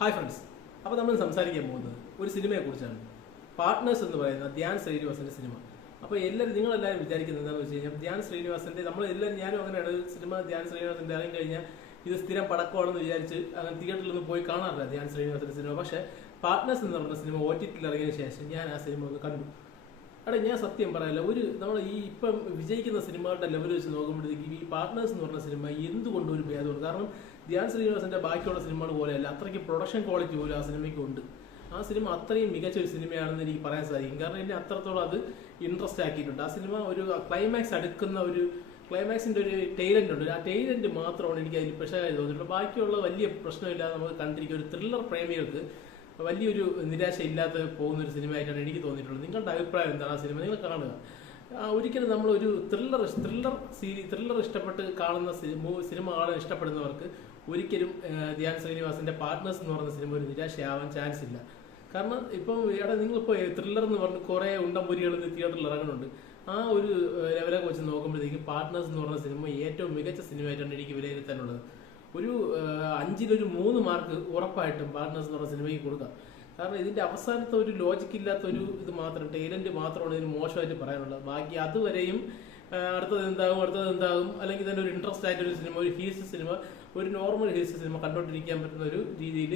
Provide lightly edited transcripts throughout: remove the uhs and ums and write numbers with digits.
Hi friends, അപ്പോൾ നമ്മൾ സംസാരിക്കാൻ പോകുന്നത് ഒരു സിനിമയെക്കുറിച്ചാണ്. പാർട്ട്നേഴ്സ് എന്ന് പറയുന്ന ധ്യാൻ ശ്രീനിവാസന്റെ സിനിമ. അപ്പോൾ നിങ്ങളെല്ലാവരും വിചാരിക്കുന്നത് എന്താണെന്ന് വെച്ച് കഴിഞ്ഞാൽ, ധ്യാൻ ശ്രീനിവാസന്റെ ഞാനും അങ്ങനെയാണ്, സിനിമ ധ്യാൻ ശ്രീനിവാസന്റെ ഇറങ്ങി കഴിഞ്ഞാൽ ഇത് സ്ഥിരം പടക്കമാണെന്ന് വിചാരിച്ച് അങ്ങനെ തിയേറ്ററിലൊന്നും പോയി കാണാറില്ല ധ്യാൻ ശ്രീനിവാസന്റെ സിനിമ. പക്ഷേ പാർട്ട്നേഴ്സ് എന്ന് പറഞ്ഞ സിനിമ OTT ഇറങ്ങിയതിന് ശേഷം ഞാൻ ആ സിനിമ ഒന്ന് കണ്ടു. ഞാൻ സത്യം പറയല്ല, നമ്മൾ ഈ ഇപ്പം വിജയിക്കുന്ന സിനിമകളുടെ ലെവൽ വെച്ച് നോക്കുമ്പോഴത്തേക്ക് ഈ പാർട്ട്നേഴ്സ് എന്ന് പറഞ്ഞ സിനിമ എന്തുകൊണ്ട് ഒരു ഭേദമുണ്ട്. കാരണം ധ്യാൻ ശ്രീനിവാസന്റെ ബാക്കിയുള്ള സിനിമകൾ പോലെയല്ല, അത്രയ്ക്ക് പ്രൊഡക്ഷൻ ക്വാളിറ്റി പോലും ആ സിനിമയ്ക്ക് ഉണ്ട്. ആ സിനിമ അത്രയും മികച്ച ഒരു സിനിമയാണെന്ന് എനിക്ക് പറയാൻ സാധിക്കും. കാരണം എന്നെ അത്രത്തോളം അത് ഇൻട്രസ്റ്റ് ആക്കിയിട്ടുണ്ട്. ആ സിനിമ ഒരു ക്ലൈമാക്സ് അടുക്കുന്ന ഒരു ക്ലൈമാക്സിന്റെ ഒരു ടൈലന്റ് ഉണ്ട്. ആ ടൈലന്റ് മാത്രമാണ് എനിക്ക് അതിൽ സ്പെഷ്യലായി തോന്നിയിട്ടുള്ളത്. ബാക്കിയുള്ള വലിയ പ്രശ്നമില്ലാതെ നമുക്ക് കണ്ടിരിക്കുക ഒരു ത്രില്ലർ പ്രേമികൾക്ക് വലിയൊരു നിരാശ ഇല്ലാതെ പോകുന്ന ഒരു സിനിമയായിട്ടാണ് എനിക്ക് തോന്നിയിട്ടുള്ളത്. നിങ്ങളുടെ അഭിപ്രായം എന്താണ്? ആ സിനിമ നിങ്ങൾ കാണുക. ഒരിക്കലും നമ്മളൊരു ത്രില്ലർ ഇഷ്ടപ്പെട്ട് കാണുന്ന സിനിമ കാണാൻ ഇഷ്ടപ്പെടുന്നവർക്ക് ഒരിക്കലും ധ്യാൻ ശ്രീനിവാസന്റെ പാർട്ട്നേഴ്സ് എന്ന് പറയുന്ന സിനിമ ഒരു നിരാശയാവാൻ ചാൻസ് ഇല്ല. കാരണം ഇപ്പം നിങ്ങളിപ്പോൾ ത്രില്ലർ എന്ന് പറഞ്ഞ് കുറേ ഉണ്ടംപൊരികൾ തിയേറ്ററിൽ ഇറങ്ങുന്നുണ്ട്. ആ ഒരു ലെവലൊക്കെ വെച്ച് നോക്കുമ്പോഴത്തേക്കും പാർട്ട്നേഴ്സ് എന്ന് പറയുന്ന സിനിമ ഏറ്റവും മികച്ച സിനിമയായിട്ടാണ് എനിക്ക് വിലയിരുത്താനുള്ളത്. ഒരു 5-ൽ 3 മാർക്ക് ഉറപ്പായിട്ടും പാർട്ട്നേഴ്സ് എന്ന് പറഞ്ഞ സിനിമയ്ക്ക് കൊടുക്കാം. കാരണം ഇതിന്റെ അവസാനത്തെ ഒരു ലോജിക്ക് ഇല്ലാത്ത ഒരു ഇത് മാത്രം, ടൈലന്റ് മാത്രമാണ് ഇതിന് മോശമായിട്ട് പറയാനുള്ളത്. ബാക്കി അതുവരെയും അടുത്തത് എന്താകും അല്ലെങ്കിൽ തന്നെ ഒരു ഇൻട്രസ്റ്റ് ആയിട്ടൊരു സിനിമ, ഒരു ഹീസ് സിനിമ, ഒരു നോർമൽ ഹീസ് സിനിമ കണ്ടുകൊണ്ടിരിക്കാൻ പറ്റുന്ന ഒരു രീതിയിൽ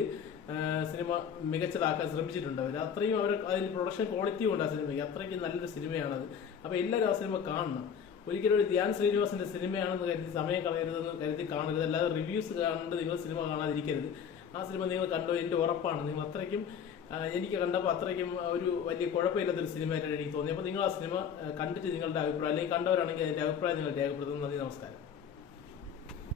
സിനിമ മികച്ചതാക്കാൻ ശ്രമിച്ചിട്ടുണ്ട് അവർ. അത്രയും അതിന് പ്രൊഡക്ഷൻ ക്വാളിറ്റിയും ഉണ്ട് ആ സിനിമയ്ക്ക്. അത്രയ്ക്ക് നല്ലൊരു സിനിമയാണത്. അപ്പോൾ എല്ലാവരും ആ സിനിമ കാണണം. ഒരിക്കലും ഒരു ധ്യാൻ ശ്രീനിവാസന്റെ സിനിമയാണെന്ന് കരുതി സമയം കളയരുതെന്ന് കരുതി കാണരുത്. അല്ലാതെ റിവ്യൂസ് കണ്ട് നിങ്ങൾ സിനിമ കാണാതിരിക്കരുത്. ആ സിനിമ നിങ്ങൾ കണ്ടോ, എൻ്റെ ഉറപ്പാണ് നിങ്ങൾ അത്രയ്ക്കും എനിക്ക് കണ്ടപ്പോൾ അത്രയ്ക്കും ഒരു വലിയ കുഴപ്പമില്ലാത്തൊരു സിനിമയായിട്ടാണ് എനിക്ക് തോന്നിയത്. അപ്പോൾ നിങ്ങൾ ആ സിനിമ കണ്ടിട്ട് നിങ്ങളുടെ അഭിപ്രായം, അല്ലെങ്കിൽ കണ്ടവരാണെങ്കിൽ അതിൻ്റെ അഭിപ്രായം നിങ്ങൾ രേഖപ്പെടുത്തുന്നു. നന്ദി, നമസ്കാരം.